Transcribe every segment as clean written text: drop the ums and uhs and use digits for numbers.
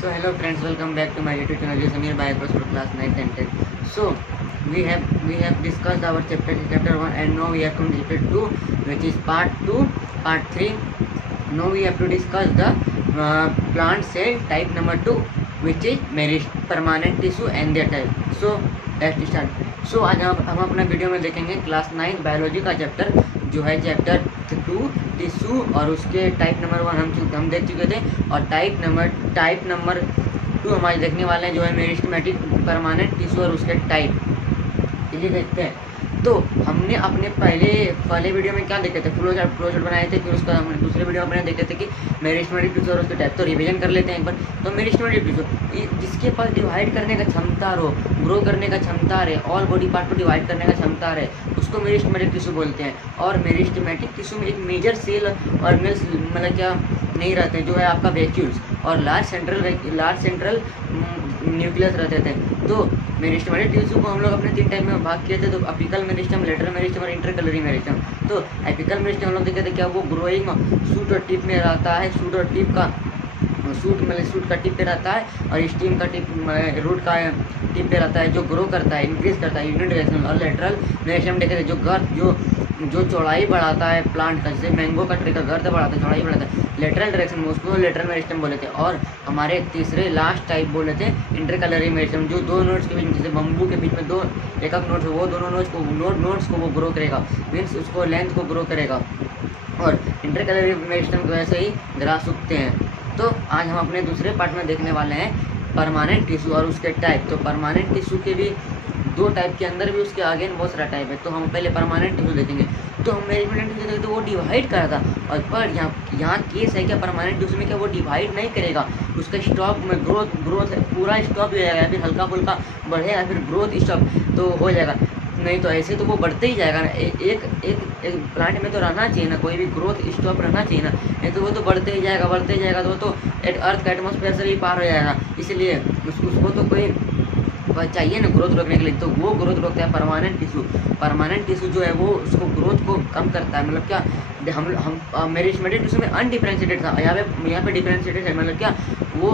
So hello friends, welcome back to my YouTube channel Samir Biocross for class 9th and 10th. So we have discussed our chapter 1 and now we have come to chapter 2, which is part 3. Now we have to discuss the plant cell type number 2, which is meristem, permanent tissue and their type. So let's start. So आज हम अपना video में देखेंगे class 9 biology का chapter जो है chapter 2 tissue, और उसके टाइप नंबर 1 हम देख चुके थे, और टाइप नंबर 2 हमारे देखने वाले हैं जो है मेरिस्टेमेटिक परमानेंट टिश्यू और उसके टाइप। चलिए देखते हैं। तो हमने अपने पहले वीडियो में क्या देखे थे, फ्लो चार्ट बनाए थे, फिर उसका हमने दूसरे वीडियो में देखे थे कि मेरिस्टेमेटिक टिश्यू और उसके टाइप। तो रिवीजन कर लेते हैं एक बार। तो मेरिस्टेमेटिक टिश्यू जिसके पास डिवाइड करने का क्षमता हो, ग्रो करने का क्षमता रहे, ऑल बॉडी पार्ट को डिवाइड करने का क्षमता रहे, उसको मेरिस्टेमेटिक टिश्यू बोलते हैं। और मेरिस्टेमेटिक टिश्यू में एक मेजर सेल ऑर्गेनल्स मतलब क्या नहीं रहते, जो है आपका वैक्यूल्स और लार्ज सेंट्रल न्यूक्लियस रहते थे। तो मेरिस्टेमेटिक टिश्यू को हम लोग अपने 3 टाइप में भाग किए थे, तो अपिकल मेरिस्टम, लेटरल मेरिस्टम और इंटरकलरी मेरिस्टम। तो एपिकल मेरिस्टम हम लोग देखे थे क्या वो ग्रोइंग शूट और टिप में रहता है, शूट का टिप पे रहता है, और स्टीम का टिप रूट का टिप पे रहता है, जो ग्रो करता है, इंक्रीज करता है यूनिडायरेक्शनल। और लेटरल मेरिस्टम देखे थे जो गर्थ जो चौड़ाई बढ़ाता है प्लांट का, जैसे मैंगो का ट्री का गर्थ बढ़ाता है, चौड़ाई बढ़ाता है लेटरल डायरेक्शन में, उसको लेटरल मेरिस्टम बोले थे। और हमारे तीसरे लास्ट टाइप बोले थे इंटरकलरी मेरिस्टम, जो दो नोड्स के बीच में, जैसे बम्बू के बीच में दो एक नोड्स, वो दोनों नोड्स को वो ग्रो करेगा, मीन्स उसको लेंथ को ग्रो करेगा, और इंटरकलरी मेरिस्टम को वैसे ही ग्रास उगते हैं। तो आज हम अपने दूसरे पार्ट में देखने वाले हैं परमानेंट टिश्यू और उसके टाइप। तो परमानेंट टिश्यू के भी 2 टाइप के अंदर भी उसके आगे बहुत सारा टाइप है। तो हम पहले परमानेंट टिश्यू देखेंगे। तो हम मेरिस्टेमेटिक टिश्यू देखेंगे तो वो डिवाइड कर रहा था, और पर यहाँ केस है क्या, परमानेंट टिश्यू में क्या वो डिवाइड नहीं करेगा, उसका स्टॉप में ग्रोथ पूरा स्टॉप हो जाएगा, या फिर हल्का फुल्का बढ़ेगा, फिर ग्रोथ स्टॉप तो हो जाएगा। नहीं तो ऐसे तो वो बढ़ते ही जाएगा ना। एक प्लांट में तो रहना चाहिए ना, कोई भी ग्रोथ स्टॉप रहना चाहिए ना, नहीं तो वो तो बढ़ते ही जाएगा तो वो तो अर्थ का एटमॉस्फेयर से भी पार हो जाएगा। इसलिए उसको तो कोई चाहिए ना ग्रोथ रोकने के लिए, तो वो ग्रोथ रोकता है परमानेंट टिश्यू। परमानेंट टिश्यू जो है वो उसको ग्रोथ को कम करता है। मतलब क्या, हम मेरिस्टेमेटिक टिश्यू में अनडिफरेंशिएटेड था, यहाँ पे डिफरेंशिएटेड है। मतलब क्या, वो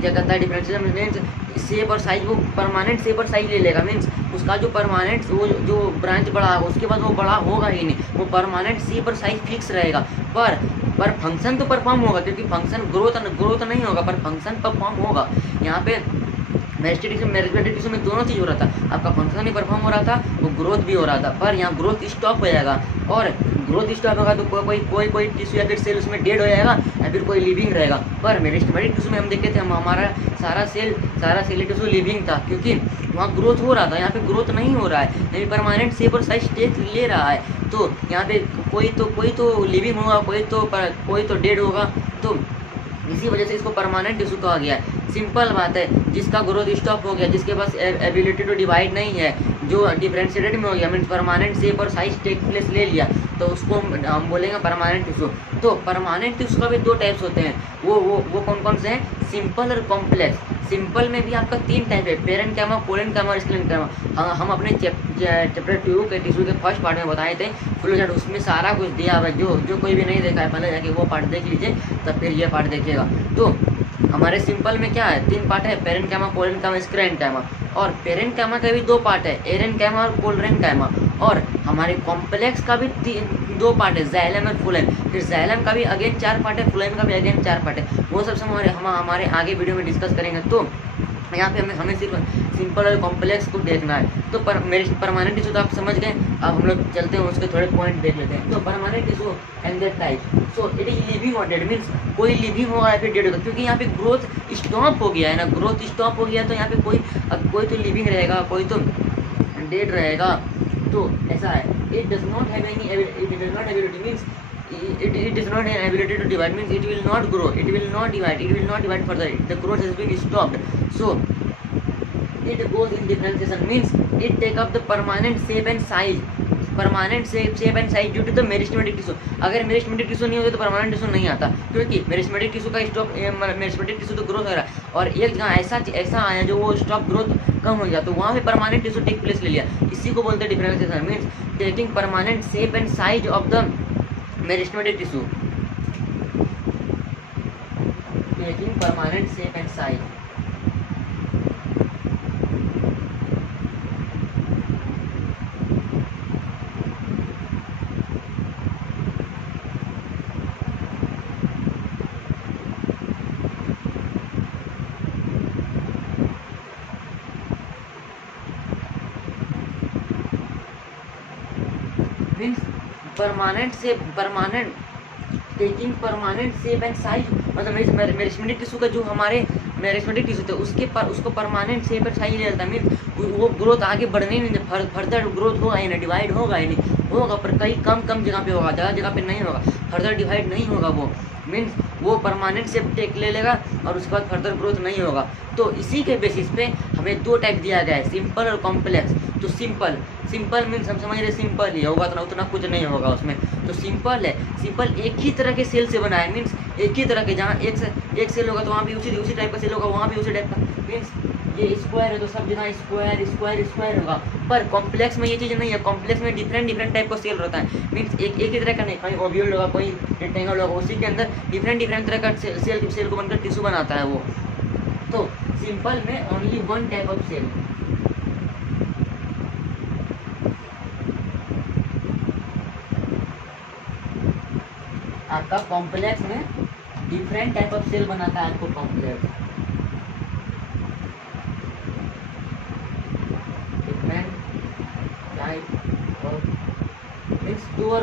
क्या करता है, डिफरेंशिएशन मीन्स शेप और साइज, वो परमानेंट शेप और साइज ले लेगा, मीन्स उसका जो परमानेंट वो जो ब्रांच बड़ा होगा उसके बाद वो बड़ा होगा ही नहीं, वो परमानेंट शेप और साइज फिक्स रहेगा। पर फंक्शन तो परफॉर्म होगा, क्योंकि फंक्शन ग्रोथ नहीं होगा, पर फंक्शन परफॉर्म होगा। यहाँ पे मेरिस्टेमेटिक टिश्यू में दोनों चीज़ हो रहा था, आपका फंक्शन भी परफॉर्म हो रहा था, वो ग्रोथ भी हो रहा था। पर यहाँ ग्रोथ स्टॉप हो जाएगा, और ग्रोथ स्टॉप होगा तो कोई टिश्यू या फिर सेल उसमें डेड हो जाएगा, या फिर कोई लिविंग रहेगा। पर मेरिस्टेमेटिक टिश्यू में हम देखे थे, हमारा सारा सेल टिश्यू लिविंग था, क्योंकि वहाँ ग्रोथ हो रहा था। यहाँ पे ग्रोथ नहीं हो रहा है, नहीं परमानेंट शेप और साइज टेक ले रहा है। तो यहाँ पे कोई तो लिविंग होगा, कोई तो डेड होगा। तो इसी वजह से इसको परमानेंट टिश्यू कहा गया है। सिंपल बात है, जिसका ग्रोथ स्टॉप हो गया, जिसके पास एबिलिटी टू डिवाइड नहीं है, जो डिफरेंशिएटेड में हो गया, मीन्स परमानेंट शेप और साइज टेक प्लेस ले लिया, तो उसको हम बोलेंगे परमानेंट टिश्यू। तो परमानेंट टिश्यू का भी 2 टाइप्स होते हैं। वो कौन से हैं, सिंपल और कॉम्प्लेक्स। सिंपल में भी आपका 3 टाइप है, पेरेन्काइमा, कोलेनकाइमा और स्क्लेरेन्काइमा। हम अपने चैप्टर 2 के टिश्यू के फर्स्ट पार्ट में बताए थे फ्लो चार्ट, उसमें सारा कुछ दिया हुआ है। जो कोई भी नहीं देखा है पहले जाके वो पार्ट देख लीजिए, तब फिर ये पार्ट देखिएगा। तो हमारे सिंपल में क्या है, 3 पार्ट है, पेरेन्काइमा, कोलेनकाइमा, स्क्लेरेन्काइमा। और पेरेन्काइमा का भी 2 पार्ट है, एरेन्काइमा और कोलेनकाइमा। और हमारे कॉम्प्लेक्स का भी 2 पार्ट है, जाइलम और फ्लोएम। फिर जाइलम का भी अगेन 4 पार्ट है, फ्लोएम का भी अगेन 4 पार्ट है। वो सब हमारे आगे वीडियो में डिस्कस करेंगे। तो यहाँ पे हमें सिर्फ सिंपल और कॉम्प्लेक्स को देखना है। तो परमानेंट टिश्यू तो आप समझ गए। अब हम लोग चलते हैं, उसके थोड़े पॉइंट देख लेते हैं। तो permanent tissue and their type. So it is living और डेड, मीन्स कोई लिविंग होगा या फिर डेड होगा, क्योंकि यहाँ पे ग्रोथ स्टॉप हो गया है ना। ग्रोथ स्टॉप हो गया तो यहाँ पे कोई तो लिविंग रहेगा, कोई तो डेड रहेगा। तो ऐसा है, it does not have ability, means it does not have ability to divide, means it will not grow, it will not divide further, the growth has been stopped. So it goes in differentiation, means it take up the permanent shape and size due to the meristematic tissue. अगर meristematic tissue नहीं होता तो permanent tissue नहीं आता, क्योंकि meristematic tissue का stop, meristematic tissue तो growth हो रहा है, और एक जगह ऐसा आया जो वो स्टॉप ग्रोथ कम हो गया, तो वहाँ पे परमानेंट टिश्यू टेक प्लेस ले लिया। इसी को बोलते हैं differentiation, means taking permanent shape and size of the meristematic tissue. Taking permanent shape and size. Means permanent taking permanent shape and size, मतलब मेरिस्टेमेटिक टिश्यू का जो हमारे मेरिस्टेमेटिक टिश्यू थे उसको परमानेंट शेप एंड साइज ले लेता है। Means वो ग्रोथ आगे बढ़ने ही नहीं, फर्दर ग्रोथ होगा ही नहीं, डिवाइड होगा ही नहीं, होगा पर कई कम जगह पे होगा, ज़्यादा जगह पे नहीं होगा, फर्दर डिवाइड नहीं होगा वो। मीन्स वो परमानेंट शेप टेक ले लेगा और उसके बाद फर्दर ग्रोथ नहीं होगा। तो इसी के बेसिस पे हमें दो टाइप दिया गया है, सिंपल और कॉम्प्लेक्स। तो सिंपल मीन्स हम समझ रहे सिंपल ही होगा, उतना कुछ नहीं होगा उसमें। तो सिंपल है, सिंपल एक ही तरह के सेल से बना है। मीन्स एक ही तरह के, जहाँ एक सेल होगा तो वहाँ भी उसी टाइप का सेल होगा, वहाँ भी उसी टाइप का। मीन्स ये स्क्वायर है तो सब जगह स्क्वायर होगा। पर कॉम्प्लेक्स में ये चीज़ नहीं है, कॉम्प्लेक्स में डिफरेंट टाइप का सेल रहता है। मीन्स एक ही तरह का नहीं, कहीं ओव्यूल होगा, कोई रेक्टेंगल होगा, उसी के अंदर डिफरेंट तरह का सेल को बनकर टिश्यू बनाता है वो। तो सिंपल में only one type of cell. आपका कॉम्प्लेक्स में डिफरेंट टाइप ऑफ सेल बनाता है आपको complex, different type of, means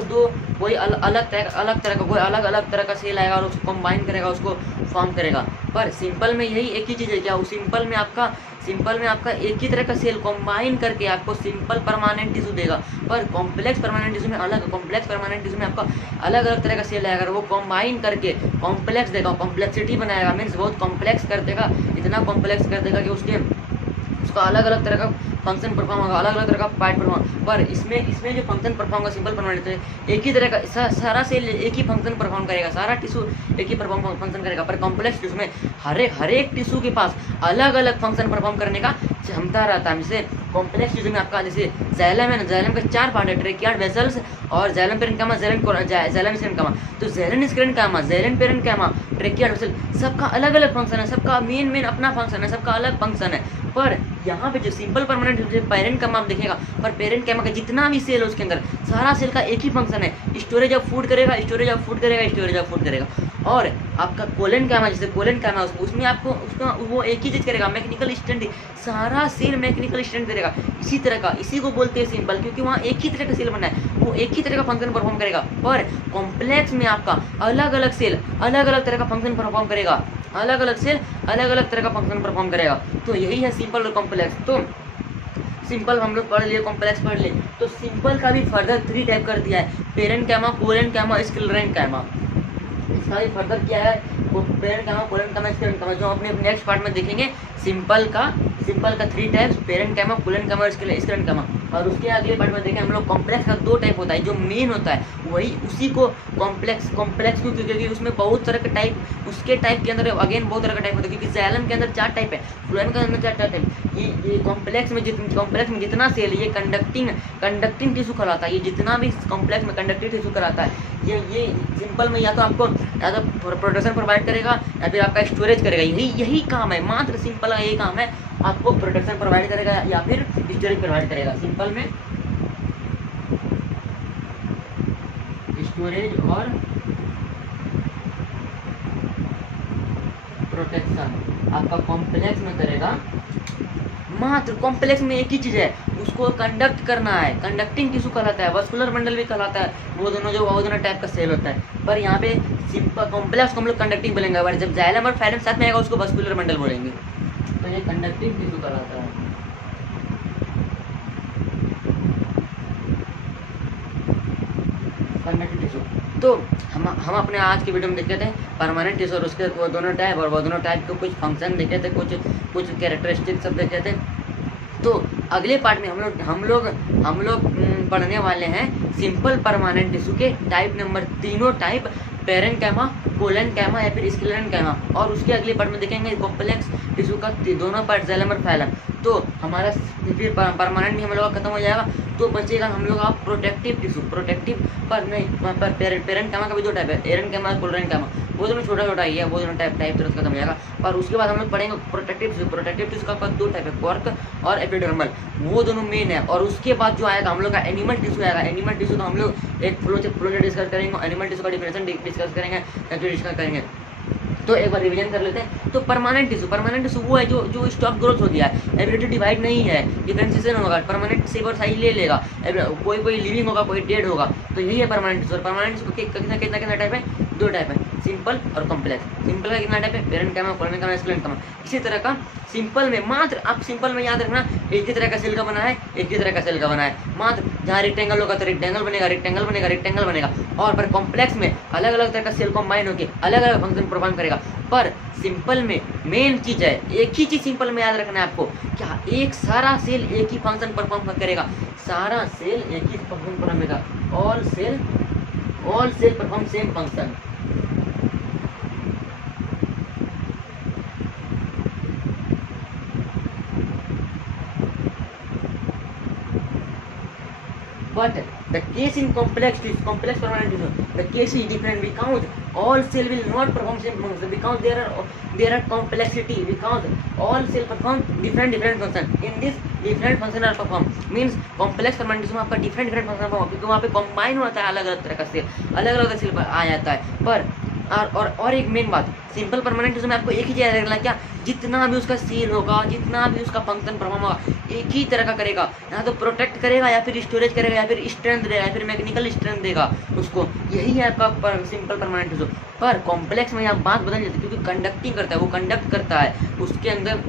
दो कोई अलग तरह का कोई अलग तरह का सेल आएगा और उसको कंबाइन करेगा, उसको फॉर्म करेगा। पर सिंपल में यही एक ही चीज़ है क्या, वो सिंपल में आपका एक ही तरह का सेल कंबाइन करके आपको सिंपल परमानेंट टिश्यू देगा। पर कॉम्प्लेक्स परमानेंट टिश्यू में कॉम्प्लेक्स परमानेंट टिश्यू में आपका अलग तरह का सेल आएगा, वो कंबाइन करके कॉम्प्लेक्स देगा, कॉम्प्लेक्सिटी बनाएगा। मीन्स बहुत कॉम्प्लेक्स कर देगा, इतना कॉम्प्लेक्स कर देगा कि उसका अलग तरह का फंक्शन परफॉर्म होगा, अलग तरह का पार्ट परफॉर्म। पर इसमें जो फंक्शन परफॉर्म होगा सिंपल परमानेंट है, एक ही तरह का सारा सेल एक ही फंक्शन परफॉर्म करेगा, सारा टिश्यू एक ही फंक्शन करेगा। पर कॉम्प्लेक्स टिश्यू में हर एक टिश्यू के पास अलग फंक्शन परफॉर्म करने का क्षमता रहता है। जैसे कॉम्प्लेक्स टिश्यू में आपका जैसे जाइलम है ना, जाइलम के 4 पार्ट है, ट्रेकियार्ड वेसल्स और जाइलम पेरेन्काइमा, जाइलम स्क्लेरेन्काइमा। तो xylem sclerenchyma, xylem parenchyma, tracheid vessel, सबका अलग फंक्शन है, सबका मेन अपना फंक्शन है, सबका अलग फंक्शन है। पर यहाँ पे जो सिंपल परमानेंट पेरेन्काइमा आप देखिएगा, पर पेरेन्काइमा का जितना भी सेल है उसके अंदर सारा सेल का एक ही फंक्शन है, स्टोरेज ऑफ फूड करेगा। और आपका कोलेनकाइमा, जैसे कोलेनकाइमा उसमें आपको उसका वो एक ही चीज़ करेगा, मैकेनिकल स्टैंड, सारा सेल मैकेनिकल स्टैंड करेगा। इसी को बोलते हैं सिंपल, क्योंकि वहाँ एक ही तरह का सेल बना है, वो एक ही तरह का फंक्शन परफॉर्म करेगा। पर कॉम्प्लेक्स में आपका अलग सेल अलग तरह का फंक्शन परफॉर्म करेगा, अलग सेल अलग तरह का फंक्शन परफॉर्म करेगा। तो यही है सिंपल और कॉम्प्लेक्स। तो सिंपल हम लोग पढ़ लिए, कॉम्प्लेक्स पढ़ लिए। तो सिंपल का भी फर्दर 3 टाइप कर दिया है, पेरेन्काइमा, कोलेनकाइमा, स्क्लेरेन्काइमा। इसका भी फर्दर किया है, वो पेरेन्काइमा, कोलेनकाइमा, स्क्लेरेन्काइमा, जो अपने नेक्स्ट पार्ट में देखेंगे। सिंपल का 3 टाइप्स, पेरेन्काइमा, कोलेनकाइमा और स्क्लेरेन्काइमा। और उसके अगले पार्ट में देखें हम लोग कॉम्प्लेक्स का 2 टाइप होता है, जो मेन होता है वही उसी को कॉम्प्लेक्स क्योंकि उसमें बहुत तरह के टाइप, उसके टाइप के अंदर अगेन बहुत तरह का टाइप होता है, क्योंकि जाइलम के अंदर 4 टाइप है, फ्लोएम के अंदर 4 टाइप है। ये कॉम्प्लेक्स में जितना सेल ये कंडक्टिंग टिश्यू कहलाता है। ये जितना भी कॉम्प्लेक्स में कंडक्टिंग टिश्यू कहलाता है, ये सिंपल में या तो प्रोटेक्शन प्रोवाइड करेगा या फिर आपका स्टोरेज करेगा। यही काम है, मात्र सिंपल का यही काम है, आपको प्रोटेक्शन प्रोवाइड करेगा या फिर स्टोरेज प्रोवाइड करेगा। सिंपल में स्टोरेज और प्रोटेक्शन आपका कॉम्प्लेक्स में करेगा। मात्र कॉम्प्लेक्स में एक ही चीज़ है, उसको कंडक्ट करना है, कंडक्टिंग टिश्यू कहलाता है, वस्कुलर बंडल भी कहलाता है। वो दोनों टाइप का सेल होता है। पर यहाँ पे सिंपल कॉम्प्लेक्स को हम लोग कंडक्टिंग बोलेंगे, और जब जाइलम और फाइलम साथ में आएगा उसको वस्कुलर बंडल बोलेंगे। तो ये कंडक्टिंग टिश्यू कहलाता है। Conducting tissue. तो हम अपने आज की वीडियो में देखे थे परमानेंट टिश्यू और उसके वो दोनों टाइप, और वो दोनों टाइप के कुछ फंक्शन देखे थे, कुछ कैरेक्टरिस्टिक सब देखे थे। तो अगले पार्ट में हम लोग पढ़ने वाले हैं सिंपल परमानेंट टिश्यू के टाइप नंबर, तीनों टाइप, पेरेन्काइमा, कोलन कैमा या फिर स्क्लेरन कैमा, और उसके अगले पार्ट में देखेंगे कॉम्प्लेक्स टिश्यू का दोनों पार्ट जाइलम और फाइलम। तो हमारा फिर परमानेंट भी हम लोग का खत्म हो जाएगा, तो बचेगा हम लोग का प्रोटेक्टिव टिश्यू। प्रोटेक्टिव पर नहीं, वहाँ पर पेरेंट कैमा का भी दो टाइप है, एरन कैमा और कोलन कैमा, वो दोनों छोटा छोटा ही है, वो दोनों टाइप तरह से खत्म हो जाएगा। पर उसके बाद हम लोग पढ़ेंगे प्रोटेक्टिव टिश्यू। प्रोटेक्टिव टिश्यू का दो टाइप है, कॉर्क और एपिडर्मल, वो दोनों मेन है। और उसके बाद जो आएगा हम लोग का एनिमल टिश्यू आएगा। एनिमल टिश्यू तो हम लोग एक फ्लो से डिस्कस करेंगे, एनिमल टिश्यू का डिफरेंशिएशन डिस्कस करेंगे या फिर डिस्कस करेंगे। तो एक बार रिवीजन कर लेते हैं। तो परमानेंट टिश्यू वो है जो स्टॉप ग्रोथ हो गया है, एबिलिटी डिवाइड नहीं है, डिफरेंशिएशन होगा, परमानेंट शेप और साइज ले लेगा, कोई लिविंग होगा, कोई डेड होगा। तो यही है परमानेंट टिश्यू। परमानेंट टिश्यू कितना टाइप है? दो टाइप है, सिंपल और कॉम्प्लेक्स। सिंपल का कितना टाइप है? पेरेंट कैमा, कोलन कैमा, स्क्लेरन कैमा। इसी तरह का सिंपल में मात्र आप सिंपल में याद रखना, एक ही तरह का सेल का बना है, एक ही तरह का सेल का बना है। मात्र जहाँ रेक्टेंगल होगा तो रेक्टेंगल बनेगा, रेक्टेंगल बनेगा, रेक्टेंगल बनेगा। और पर कॉम्प्लेक्स में अलग अलग तरह का सेल कॉम्बाइन होकर अलग अलग फंक्शन परफॉर्म करेगा। पर सिंपल में मेन चीज है, एक ही चीज सिंपल में याद रखना है आपको, क्या एक सारा सेल एक ही फंक्शन परफॉर्म करेगा। सारा सेल एक ही फंक्शन परफॉर्म करेगा। All cell perform same function. But the case in complex permanent tissue, the case is different because all cell will not perform same function because there are complexity, because all cell perform different function. In this different function are perform means complex permanent tissue में आपका different function perform, क्योंकि वहाँ पे combine होता है अलग अलग तरह का सेल, अलग अलग सेल पर आ जाता है। पर और एक मेन बात, सिंपल परमानेंट टिश्यू में आपको एक ही चीज याद रखना, क्या जितना भी उसका सेल होगा, जितना भी उसका फंक्शन परफॉर्म होगा, एक ही तरह का करेगा। या तो प्रोटेक्ट करेगा, या फिर स्टोरेज करेगा, या फिर स्ट्रेंथ देगा, या फिर मैकेनिकल स्ट्रेंथ देगा उसको। यही है आपका सिंपल परमानेंट टिश्यू। पर कॉम्प्लेक्स में यहाँ बात बदल जाती है, क्योंकि कंडक्टिंग करता है, वो कंडक्ट करता है। उसके अंदर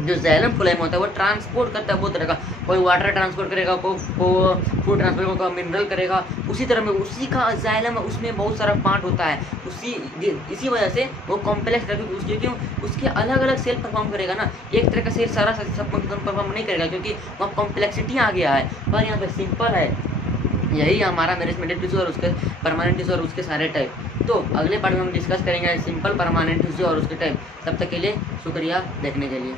जो जाइलम फ्लोएम होता है वो ट्रांसपोर्ट करता है बहुत तरह का, कोई वाटर ट्रांसपोर्ट करेगा, कोई फूड ट्रांसपोर्ट करेगा, मिनरल करेगा। उसी तरह में उसी का जाइलम उसमें बहुत सारा पार्ट होता है, इसी वजह से वो कॉम्प्लेक्स करके क्यों उसके अलग अलग सेल परफॉर्म करेगा ना। एक तरह का सेल सारा सब परफॉर्म नहीं करेगा, क्योंकि वहाँ कॉम्प्लेक्सिटी आ गया है। पर यहाँ पे सिंपल है। यही हमारा मेरिस्टेमेटिक टिश्यू और उसके परमानेंट टिश्यू और उसके सारे टाइप। तो अगले पार्ट में हम डिस्कस करेंगे सिंपल, परमानेंट टिश्यू और उसके टाइप। तब तक के लिए शुक्रिया देखने के लिए।